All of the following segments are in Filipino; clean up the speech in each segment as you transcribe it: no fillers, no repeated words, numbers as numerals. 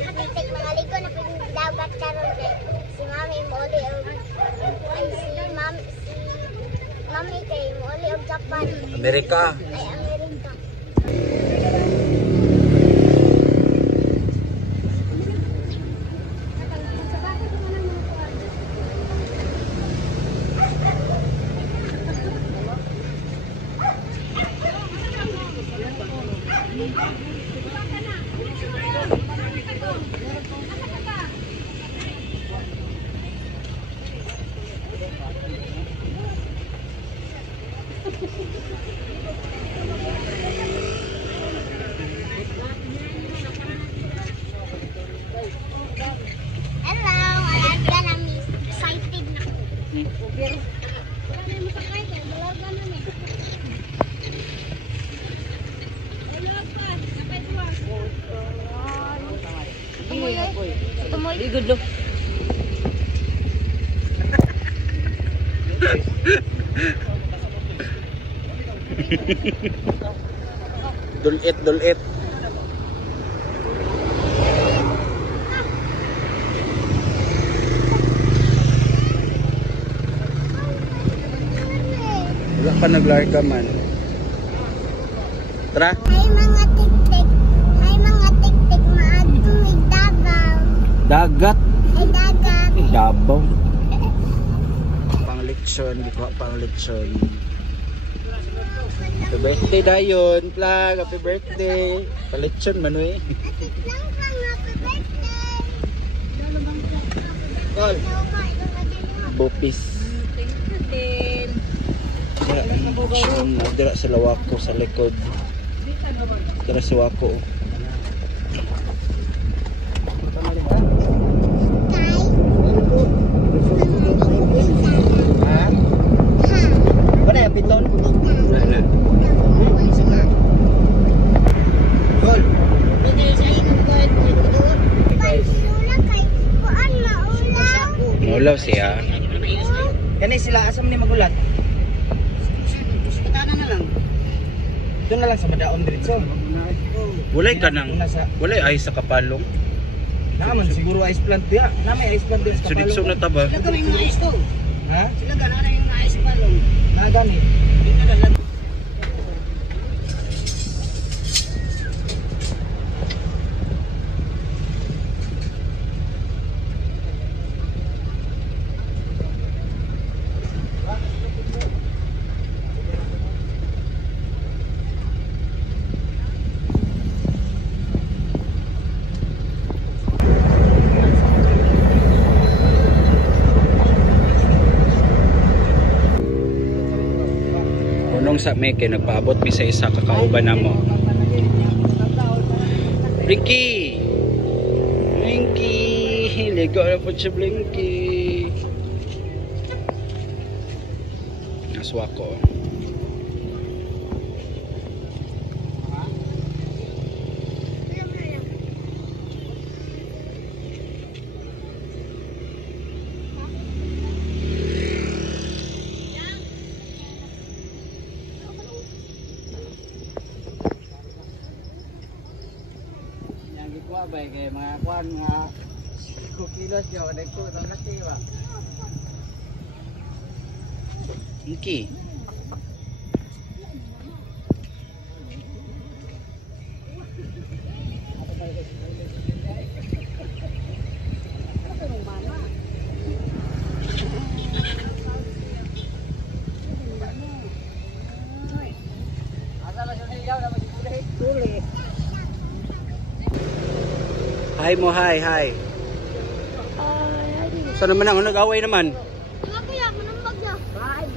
Pitik mga ligo na pinagdagat karon kay si Mami Moli ay si Mami kay Moli og Japan. Amerika. Ay Amerika. Ligod lo. Dulit, dulit. Wala pa naglarga man. Tara. Hay mga tik-tik. Hay mga tik-tik maadtong igdabaw. Dagat. Ay dagat. Dabaw. Pang lechon, di ko pang lechon. Happy birthday dayon, Plag. Happy birthday. Palechon man we. Atik lang kang happy birthday. Call. Bopis. Thank you din. Dira sa lawako sa likod. Dira si wako. Mana piton? Mana? Gol. Maulaw siya. Kani sila asam ni magulat. Katana na lang. Doon na lang sa madaon diretso. Walay ka nang. Walay ay sa kapalong. Naman siguro ice plant dia. Namay ice plant dia sa kapalong. Sudikso na taba. Sila kami mga ice to. Ha? Sila gana na yung ice palong. Na gani. Dito na lang. Sa me kay nagpaabot mi sa isa kakauban namo. Blinky. Blinky, ligo na po siya Blinky. Naswa ko. Bay kay mga kuan nga kilos yo dagko tang laki ba. Blinky. Hi mo, hi, hi. So naman ang nag-away naman. Mga kuya, manambag na. Bye.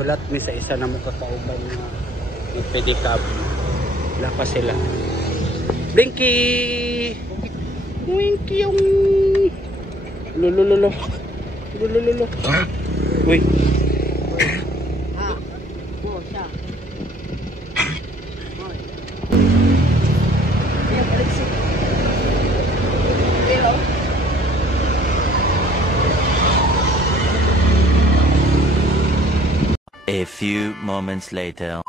Hulat mi sa isa na makakauban na pedicab. Wala pa sila. Blinky! Blinky yung... Lulululu. Lulululu. Uy. A few moments later.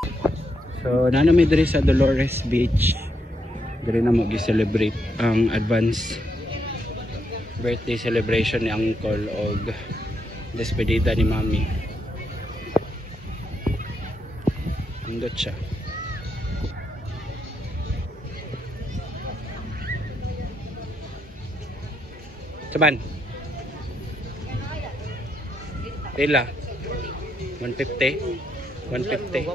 So nanami diri sa Dolores Beach. Diri na mo gi-celebrate ang advance birthday celebration ni Uncle og despedida ni Mami. Indot siya. Saban? Pila? 150? 150.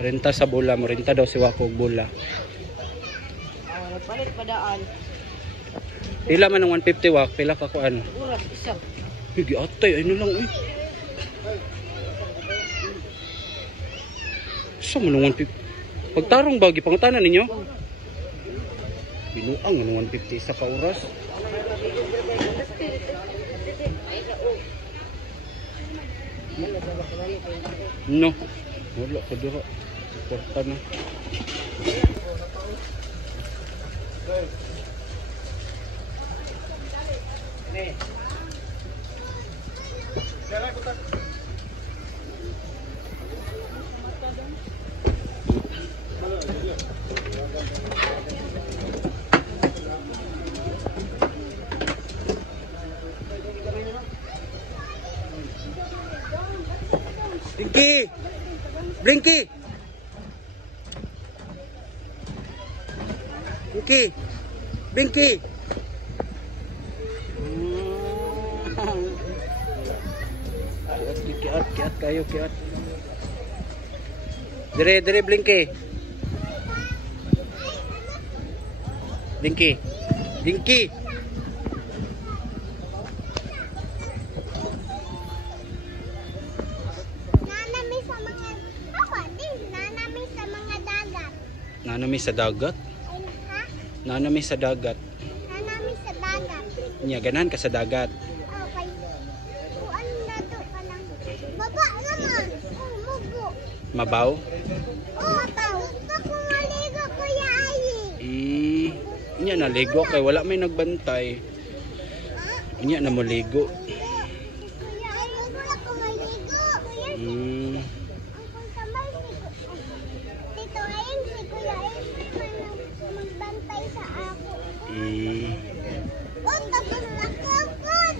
Renta sa bula mo. Renta daw si Wakog bula. Nagpalit padaan. Pila man ng 150 wak? Pila ka kuan? Uras, isa. Higi atay. Ano lang eh. Isa man ng 150. Pagtarong ba? Gipangutanan ninyo? Binuang ng 150 isa ka oras. No. Wala ko dito. Porta na. Blinky! Blinky! Blinky! Blinky! Kiat kayo, kiat. Dire, Blinky. Blinky. Blinky. Nanami sa dagat. Ha? Nanami sa dagat. Nanami sa dagat. Nya ganan ka sa dagat. Okay. Kuan na to ka lang. Baba naman. Oh, mugo. Mabaw. Oh, mabaw. Gusto ko maligo, Kuya Ayi. Nya naligo kay wala may nagbantay. Nya na mo ligo. Kuya Ayi, gusto ko maligo. Kuya Ang kamay si Tito Ayin, si Kuya Ayin magbantay sa ako. Huwag ka kung nakakod.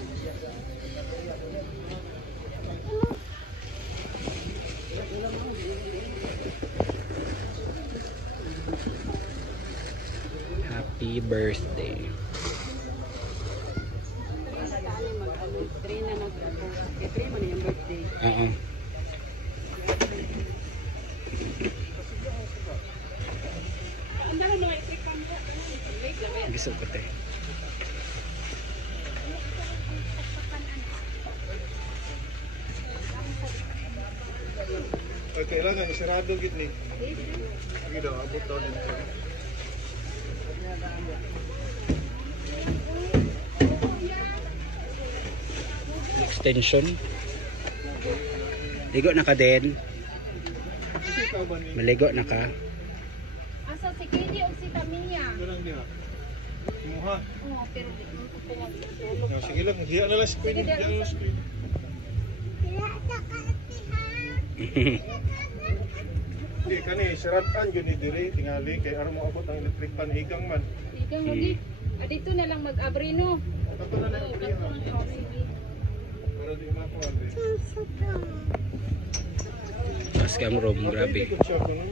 Happy birthday. Oo. Gusto ko te. Kailangan isarado gid ni. Sige daw, abot daw dito. Extension. Ligo na ka din. Maligo na ka. Asa si Kidi o si Tamiya? Lang niya. Muha. Oo, pero di mo ko pumagulog. Sige lang, diya na lang screen. Diya na lang screen. Kaya sa kaatihan. Di kani saratan gyud ni diri tingali kay aron mo abot ang electric pan higang man. Ikaw mo di. Dito na lang mag-abrino. Kato na lang ang para di makuha. Tapos ka mo room, grabe. Ikot siya kuno.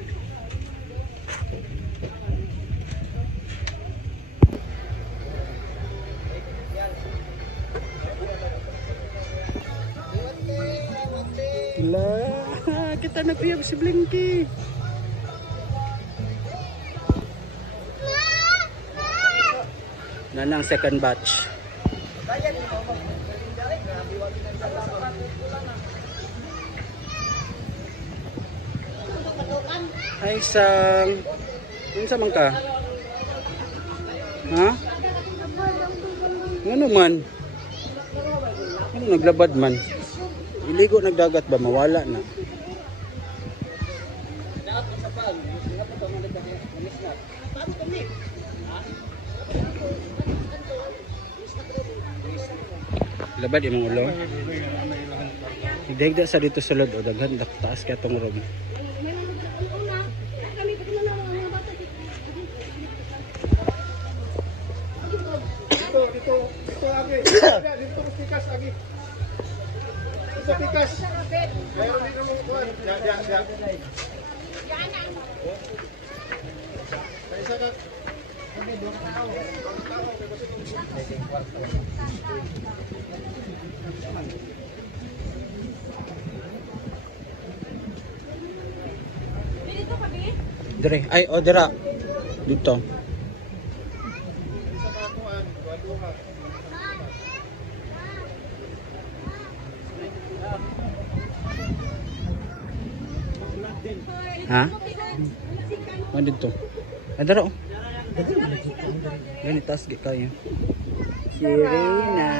La, kita na piyag si Blinky. Nanang second batch. Hi sang. Unsa man ka? Ha? Ano man? Ano naglabad man? Iligo nagdagat ba? Mawala na. Labad imong ulo. May ilahan karta. Higda sa dito sulod o daghan taas kaya tong room. Dito lagi. Dito mas tikas lagi. Dito tikas. Mayroon dito mga kuhan. Ya. Isa ka. Dire, ay o dira. Dito. Isa ka kuhan. Duha. Ha? Ano dito? Ay dira oh. Yan itaas gi kayo. Sirena.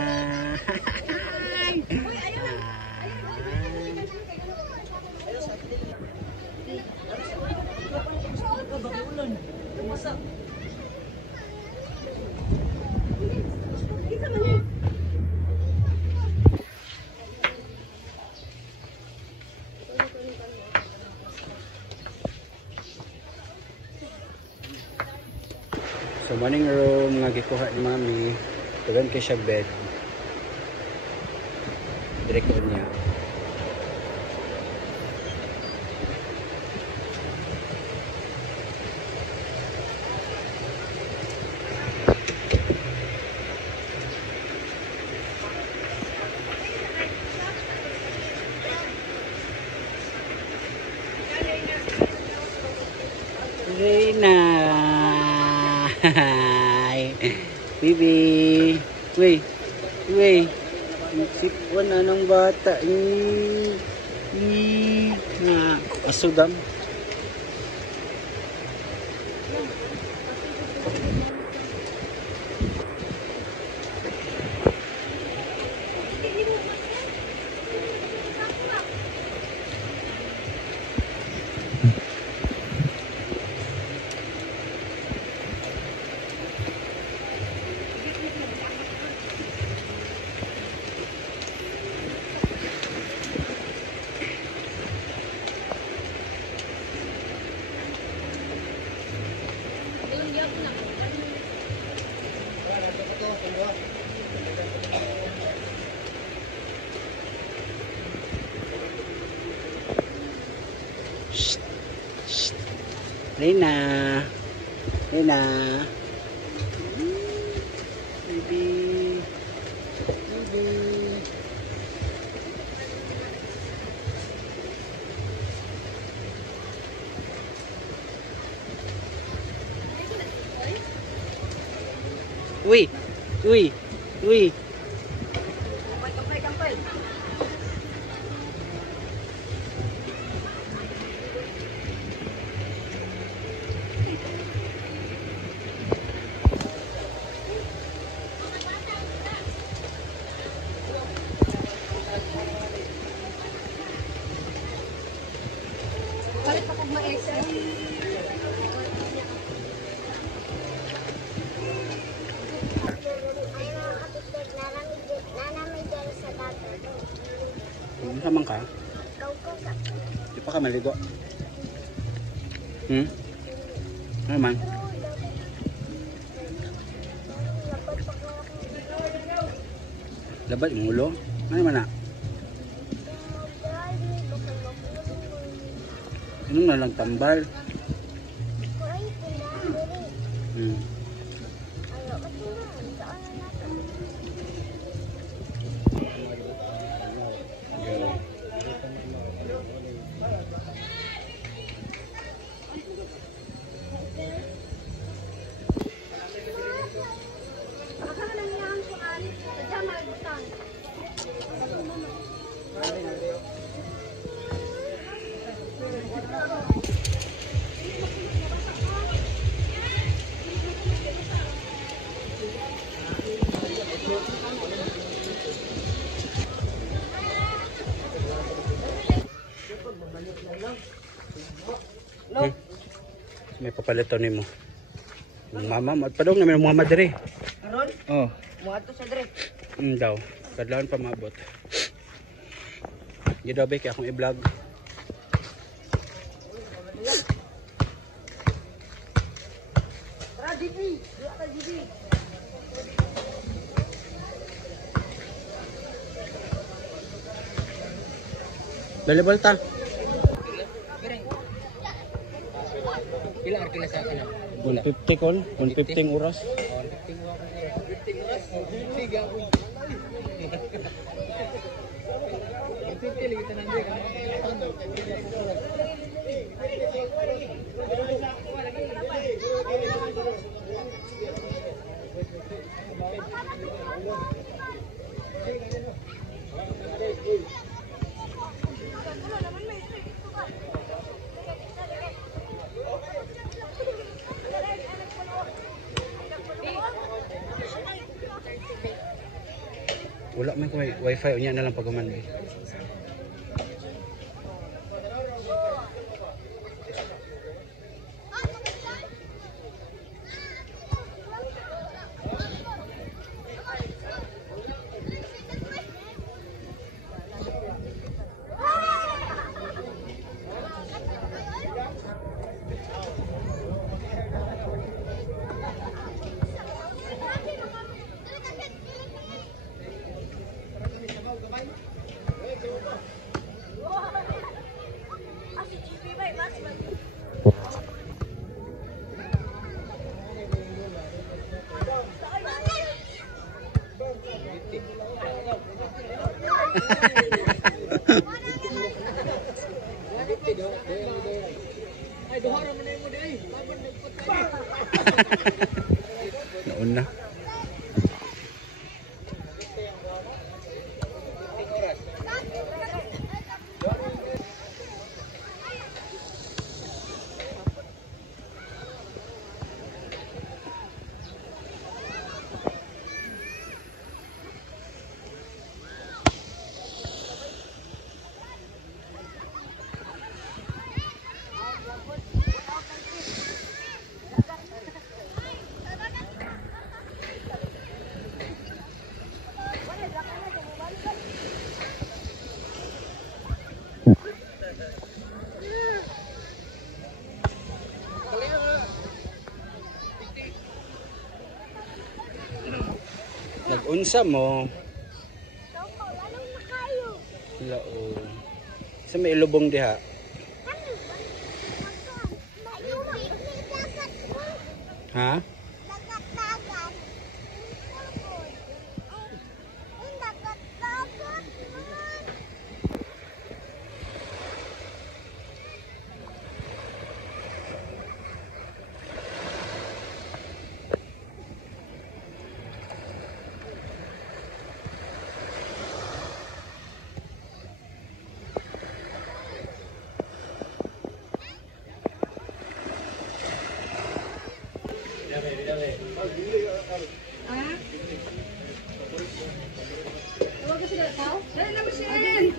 So morning room nga gikuha ni mami. Tugan kay siya bed. Direct on niya. Reina. Hi. Bibi. Wait. Sipon na ng bata. Asugam. Reina. Baby. Uy. Balik ako ma-extra. Ay mga kapitid, naramid dyan sa dagat. Ano naman ka? Ikaw ko sa Di pa ka maligo? Ano naman? labot pa ko ako. Labad yung ulo? Ano naman na? Ano na lang tambal? Kuray, tindahan diri. Ayaw ka tindahan. Saan na natin? May papalito ni mo. Mama, padong namin ang Muhammad dere. Karon, Oh, mo ato sa dire. daw. Kadlawon pa maabot. Gidabe kay akong i-vlog. Valuable ta. Pila ar kila sa kana? 150 kon, 150 oras. 15 oras. Tiga ko. 50 lagi tanan dia kan. Wala man ko wifi unya na lang pagaman. Ay duha ra man mo diri. Laban nagpatay. Nauna. Nag-unsa mo? Lalong na kayo. Wala o. Sa may ilubong diha. Ha? Dagat-dagat. Dagat-dagat. Huwag ka sila tao. Dali na Michelle.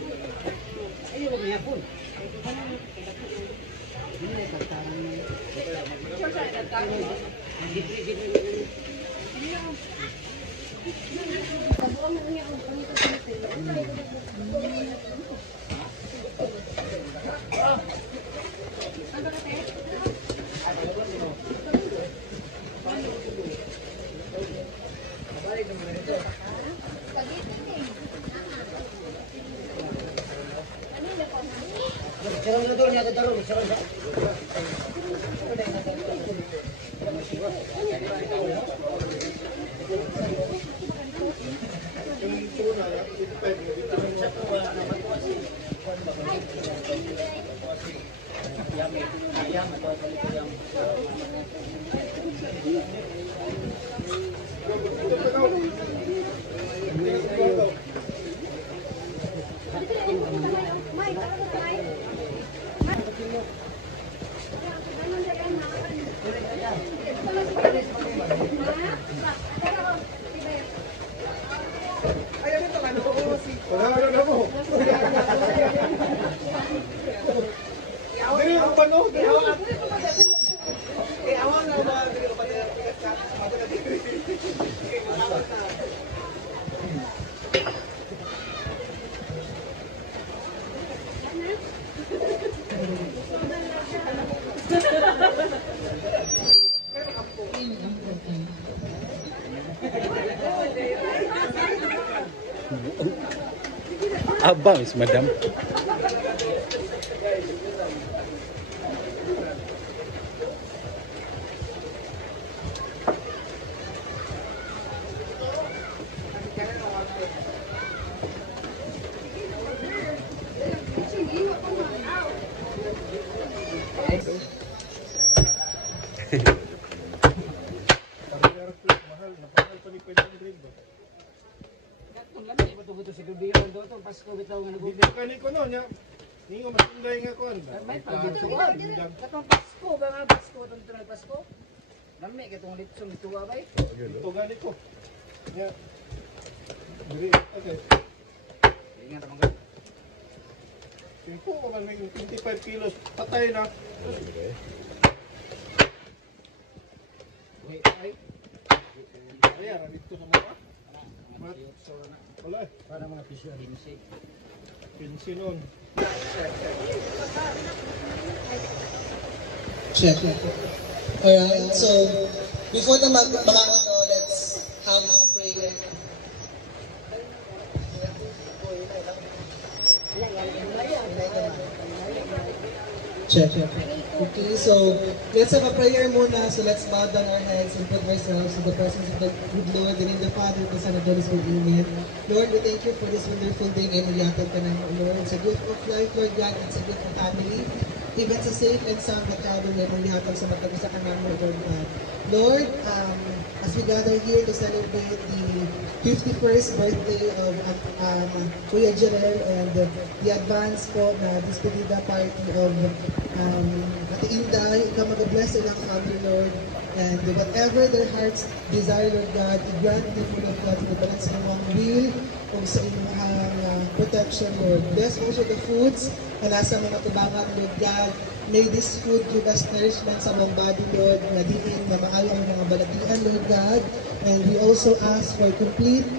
Aba, Miss Madam. Kani ko no nya. Ningo masunday nga kon. May pagituan. Katong Pasko ba nga Pasko tong tunay Pasko? Lami katong litsong tuwa bay. Ito gani ko. Nya. Diri, okay. Ingat naman ko. Tingko ko man may 25 kilos patay na. Wait, ay. Ayan, dito na mo. Wala. Para mga pisyo hinsi. Pinsinon. Check. Alright, so before the mga ano, let's have a prayer. Check. Okay, so let's have a prayer muna. So let's bow down our heads and put ourselves in the presence of the good Lord, and in the Father, the Son, and the Holy Spirit. Amen. Lord, we thank you for this wonderful day. And we ka na, Lord. It's a gift of life, Lord God. It's a gift of family. Even sa safe and sound na travel na mong lihatag sa matag-isa ka namin, Lord God. Lord, as we gather here to celebrate the 51st birthday of Kuya Jerel and the advance po na despedida party of Ate Inday, ikaw mag-bless silang family, Lord. And whatever their hearts desire, Lord God, i-grant them, Lord God, to the balance ng mga will o sa inyong protection, Lord. Bless also the foods na nasa mga tubangan, Lord God. May this food give us nourishment sa mga body, Lord, na diin na maayaw ng mga balatian, Lord God. And we also ask for complete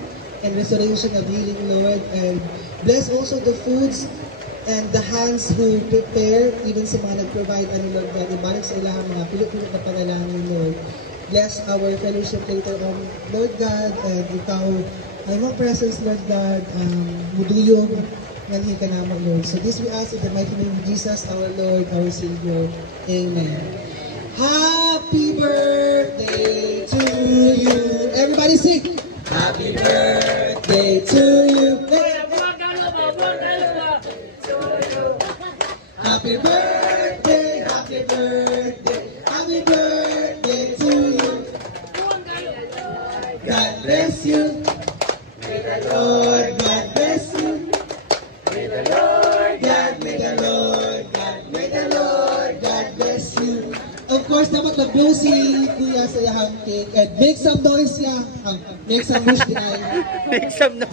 and restoration of healing, Lord. And bless also the foods and the hands who prepare, even sa mga nag-provide, Lord God. Ibalik sa ilang mga pilot-pilot na panalangin, Lord. Bless our fellowship later on, Lord God. And ikaw, ay mong presence, Lord God, muduyog, nanhi ka naman, Lord. So this we ask in the mighty name of Jesus, our Lord, our Savior. Amen. Happy birthday to you. Everybody sing. Happy birthday to you. Happy birthday, happy birthday, happy birthday to you. God bless you. May the Lord God bless you. May the Lord God, may the Lord God, may the Lord God bless you. Of course, dapat nag-blow si Kuya sa yahang cake. And make some noise ya. Make some noise din ay.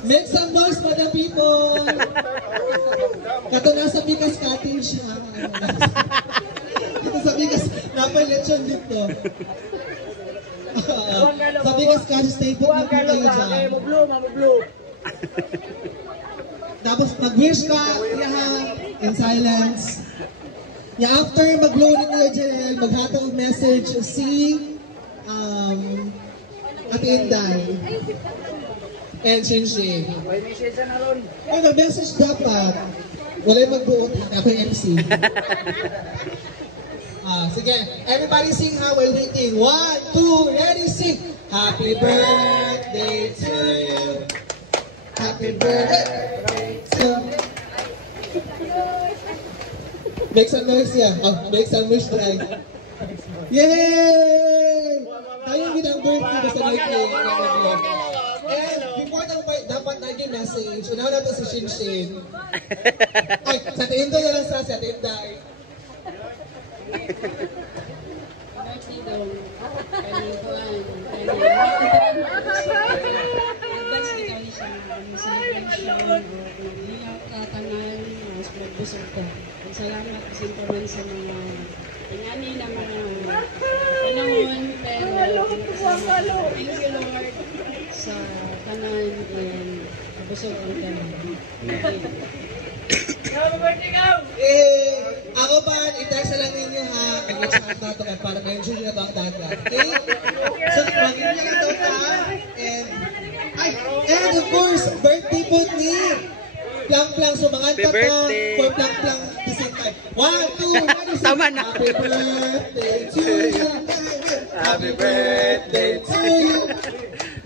Make some noise for the people. Kato nasa Bigas Cottage siya. Ito sa Bigas, napay lechon dito. Sa Bigas Cottage, stay put na po kayo dyan. Tapos mag-wish ka, in silence. After mag-blow ni Kuya Jerel, maghatag message si Ate Inday and Shinshin. May message na ron. Ay, mag-message dapat. Wala yung mag-buot. Ako yung MC. Sige. Everybody sing ha while waiting. 1, 2, ready, sing. Happy birthday to you. Happy birthday to you. Make some noise yeah. Make some wish try. Yay! Tayo yung birthday basta birthday. And before dapat naging message, unaw na ito si Shinshin. Ay, sa Tinday na lang sa Tinday. Birthday daw. Kanin ko ang advance ni kami siya celebration, naghiyak katangan, mas nagbusog ko. Salamat kasi naman sa mga ingani na mga panahon, pero thank you Lord sa tanan and busog ang tanan. Ako pa, i-text lang ninyo ha. nag-chat na ito para ma-enjoy nyo na ito ang dagat. Okay? So, mag-inyo na ito ka. And of course, birthday po ni Plang-Plang. So, mga Happy birthday. for Plang-Plang the same time. 1, 2, 1, Tama na. Happy birthday to you. Happy birthday to you.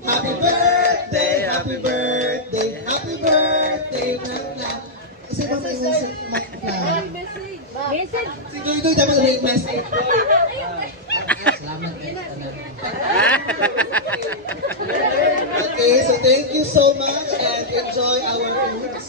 Happy birthday, happy birthday, happy birthday, Plang-Plang. Kasi ba may message, Plang-Plang? Sige, ito dapat may message. Salamat guys. Okay, so thank you so much and enjoy our foods.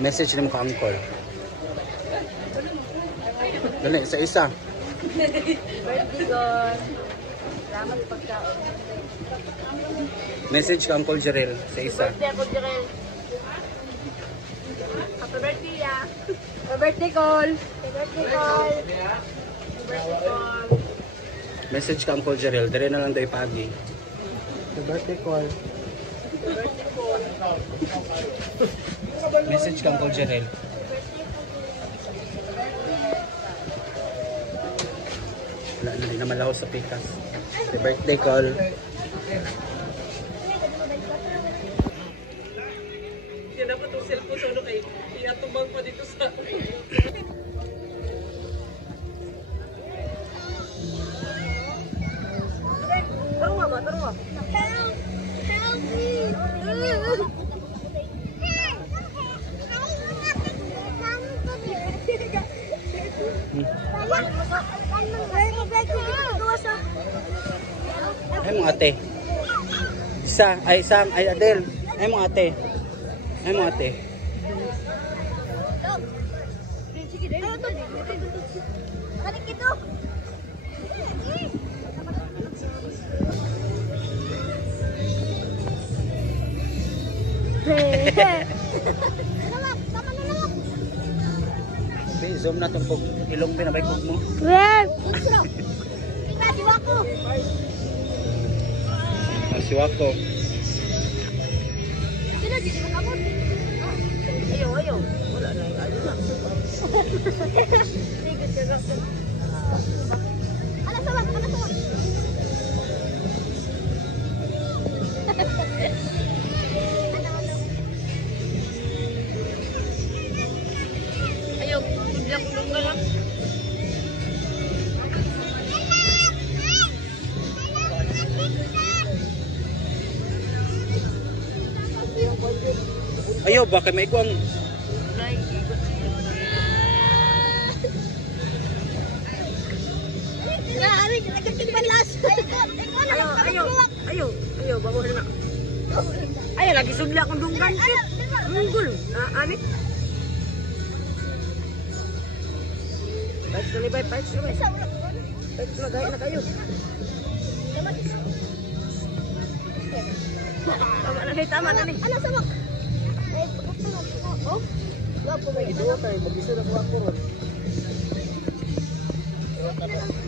Message ni mo ka angkol. Dali, isa-isa. Message ka Uncle Jarel, isa-isa. Happy birthday, ya. Happy birthday, call. Happy birthday, call. Happy birthday, call. Message ka Uncle Jarel, dire na lang daw ipagi. Happy birthday call. Message ka Uncle Jarel. Wala na, di na malaw sa pikas. Happy birthday call. Yan dapat yung cellphone sa ano kayo. Tinatubang pa dito sa... Taruha ba? Taruha. Help me! Ay mo ate. Ay Adel. Ay mo ate. Ay mo ate. Zoom na itong ilong pinabay kog mo. Siwako. Ayaw. Wala na. Ayaw na. Ayaw. Hindi ako nung lang. Ayaw, baka may kuwang... Ayaw, bago na. Ayaw, lagi sudla akong dunggan. Munggol. Ani? Bites na ni bites na. Bites na, gaya na kayo. Tama na ni. Ano sama? Oh? Ito tayo, mag-isa na kuha ko.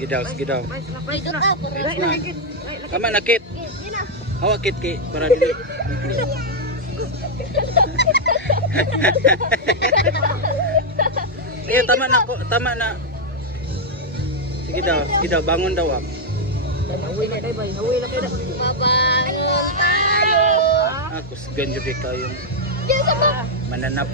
Gidaw. Bigot ako. Tama na kit. Hawa kit kay para dili. Tama na. Sige daw, bangon daw ah. Hawi na kayo, bay. Hawi na kayo. Ako ganyo di kayo mananap.